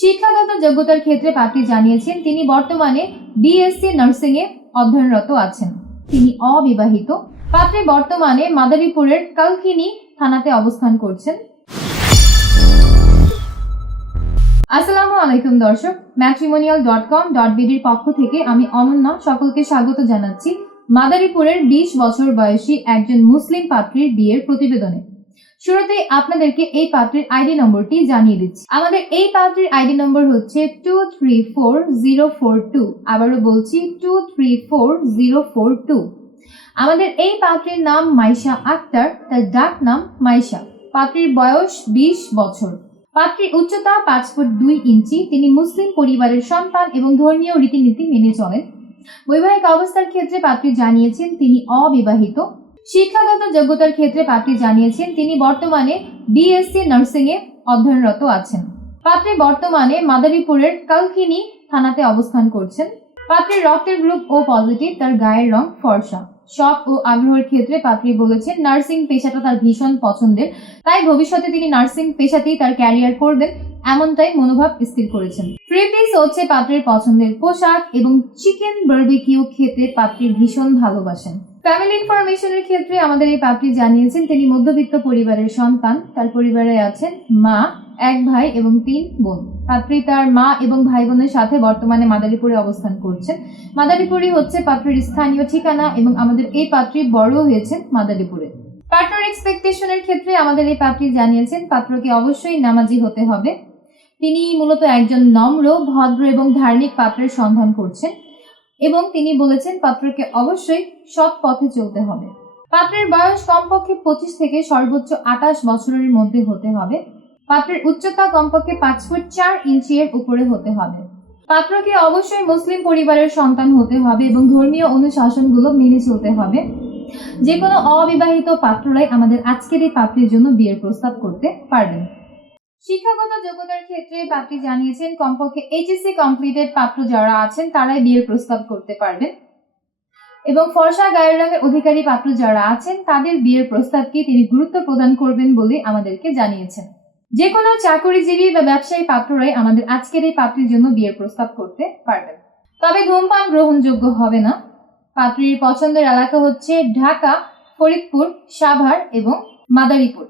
শিক্ষাগত যোগ্যতার ক্ষেত্রে পাত্রী জানিয়েছেন, তিনি বর্তমানে বিএসসি নার্সিং এ অধ্যয়নরত আছেন। তিনি অবিবাহিত। পাত্রী বর্তমানে মাদারীপুরের কালকিনি থানাতে অবস্থান করছেন। আসসালামু আলাইকুম দর্শক ম্যাট্রিমোনিয়াল ডট কম ডট বিডির পক্ষ থেকে আমি অনন্যা সকলকে স্বাগত জানাচ্ছি। মাদারীপুরের বিশ বছর বয়সী একজন মুসলিম পাত্রীর বিয়ের প্রতিবেদনে। শুরুতেই আপনাদেরকে এই পাত্রীর আইডি নম্বরটি জানিয়ে দিচ্ছি। আমাদের এই পাত্রীর আইডি নম্বর হচ্ছে two three four zero four two আবারও বলছি two three four zero four two আমাদের এই পাত্রীর নাম মাইশা আক্তার, তার ডাক নাম মাইশা। পাত্রীর বয়স বিশ বছর। পাত্রীর উচ্চতা পাঁচ ফুট দুই ইঞ্চি, তিনি মুসলিম পরিবারের সন্তান এবং ধর্মীয় রীতিনীতি মেনে চলেন। বৈবাহিক অবস্থার ক্ষেত্রে পাত্রী জানিয়েছেন তিনি অবিবাহিত। শিক্ষাগত যোগ্যতার ক্ষেত্রে পাত্রী জানিয়েছেন, তিনি বর্তমানে বিএসসি নার্সিং এ অধ্যয়নরত আছেন। পাত্রী বর্তমানে মাদারীপুরের কালকিনি থানাতে অবস্থান করছেন। পাত্রীর রক্তের গ্রুপ ও পজিটিভ, তার গায়ের রং ফর্সা। শখ ও আগ্রহের ক্ষেত্রে পাত্রী বলেছেন, নার্সিং পেশাটা তার ভীষণ পছন্দের। তাই ভবিষ্যতে তিনি নার্সিং পেশাতেই তার ক্যারিয়ার করবেন। এমনটাই মনোভাব স্থির করেছেন। থ্রি পিস হচ্ছে পাত্রের পছন্দের পোশাক এবং চিকেন বার্বিকিউ খেতে পাত্রী ভীষণ ভালোবাসেন। ফ্যামিলি ইনফরমেশনের ক্ষেত্রে আমাদের এই পাত্রী জানিয়েছেন, তিনি মধ্যবিত্ত পরিবারের সন্তান। তার পরিবারে আছেন মা, এক ভাই এবং তিন বোন। পাত্রী তার মা এবং ভাই বোনের সাথে বর্তমানে মাদারীপুরে অবস্থান করছেন। মাদারীপুরই হচ্ছে পাত্রীর স্থানীয় ঠিকানা এবং আমাদের এই পাত্রী বড় হয়েছেন মাদারীপুরে। পার্টনার এক্সপেকটেশনের ক্ষেত্রে আমাদের এই পাত্রী জানিয়েছেন, পাত্রকে অবশ্যই নামাজি হতে হবে। তিনি মূলত একজন নম্র, ভদ্র এবং ধার্মিক পাত্রের সন্ধান করছেন। এবং তিনি বলেছেন পাত্রকে অবশ্যই সৎ পথে চলতে হবে। পাত্রের বয়স কমপক্ষে পঁচিশ থেকে সর্বোচ্চ আঠাশ বছরের মধ্যে হতে হবে। পাত্রের উচ্চতা কমপক্ষে পাঁচ ফুট চার ইঞ্চি এর উপরে হতে হবে। পাত্রকে অবশ্যই মুসলিম পরিবারের সন্তান হতে হবে এবং ধর্মীয় অনুশাসনগুলো মেনে চলতে হবে। যে কোনো অবিবাহিত পাত্ররাই আমাদের আজকের এই পাত্রের জন্য বিয়ের প্রস্তাব করতে পারবেন। শিক্ষাগত যোগ্যতার ক্ষেত্রে পাত্রী জানিয়েছেন, কমপক্ষে এইচএসসি কমপ্লিটেড পাত্র যারা আছেন, তারাই বিয়ের প্রস্তাব করতে পারবেন। এবং ফর্সা গায়ের রঙের অধিকারী পাত্র যারা আছেন, তাদের বিয়ের প্রস্তাবকে তিনি গুরুত্ব প্রদান করবেন বলে আমাদেরকে জানিয়েছেন। যে কোনো চাকরিজীবী বা ব্যবসায়ী পাত্ররাই আমাদের আজকের এই পাত্রীর জন্য বিয়ের প্রস্তাব করতে পারবেন। তবে ধূমপান গ্রহণযোগ্য হবে না। পাত্রীর পছন্দের এলাকা হচ্ছে ঢাকা, ফরিদপুর, সাভার এবং মাদারীপুর।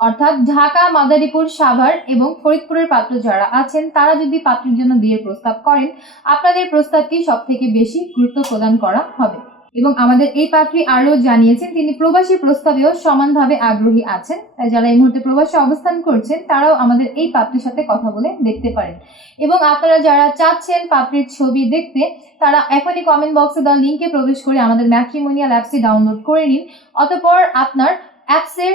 অর্থাৎ ঢাকা, মাদারীপুর, সাভার এবং ফরিদপুরের পাত্র যারা আছেন, তারা যদি পাত্রীর জন্য বিয়ের প্রস্তাব করেন, আপনাদের প্রস্তাবটি সব থেকে বেশি গুরুত্ব প্রদান করা হবে। এবং আমাদের এই পাত্রী আরও জানিয়েছেন, তিনি প্রবাসী প্রস্তাবেও সমানভাবে আগ্রহী আছেন। তাই যারা এই মুহূর্তে প্রবাসী অবস্থান করছেন, তারাও আমাদের এই পাত্রীর সাথে কথা বলে দেখতে পারেন। এবং আপনারা যারা চাচ্ছেন পাত্রীর ছবি দেখতে, তারা এখনই কমেন্ট বক্সে দেওয়া লিঙ্কে প্রবেশ করে আমাদের ম্যাট্রিমোনিয়াল অ্যাপসটি ডাউনলোড করে নিন। অতপর আপনার অ্যাপসের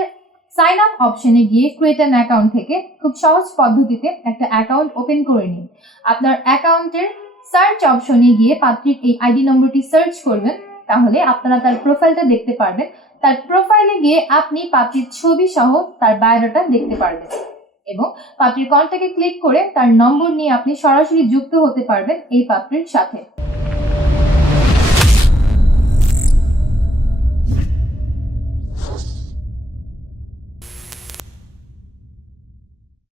সাইন আপ অপশনে গিয়ে ক্রিয়েট অ্যান অ্যাকাউন্ট থেকে খুব সহজ পদ্ধতিতে একটা অ্যাকাউন্ট ওপেন করে নিন। আপনার অ্যাকাউন্টের সার্চ অপশনে গিয়ে পাত্রীর এই আইডি নম্বরটি সার্চ করবেন, তাহলে আপনারা তার প্রোফাইলটা দেখতে পারবেন। তার প্রোফাইলে গিয়ে আপনি পাত্রীর ছবি সহ তার বায়োডাটা দেখতে পারবেন এবং পাত্রীর কন্ট্যাক্টে ক্লিক করে তার নম্বর নিয়ে আপনি সরাসরি যুক্ত হতে পারবেন এই পাত্রীর সাথে।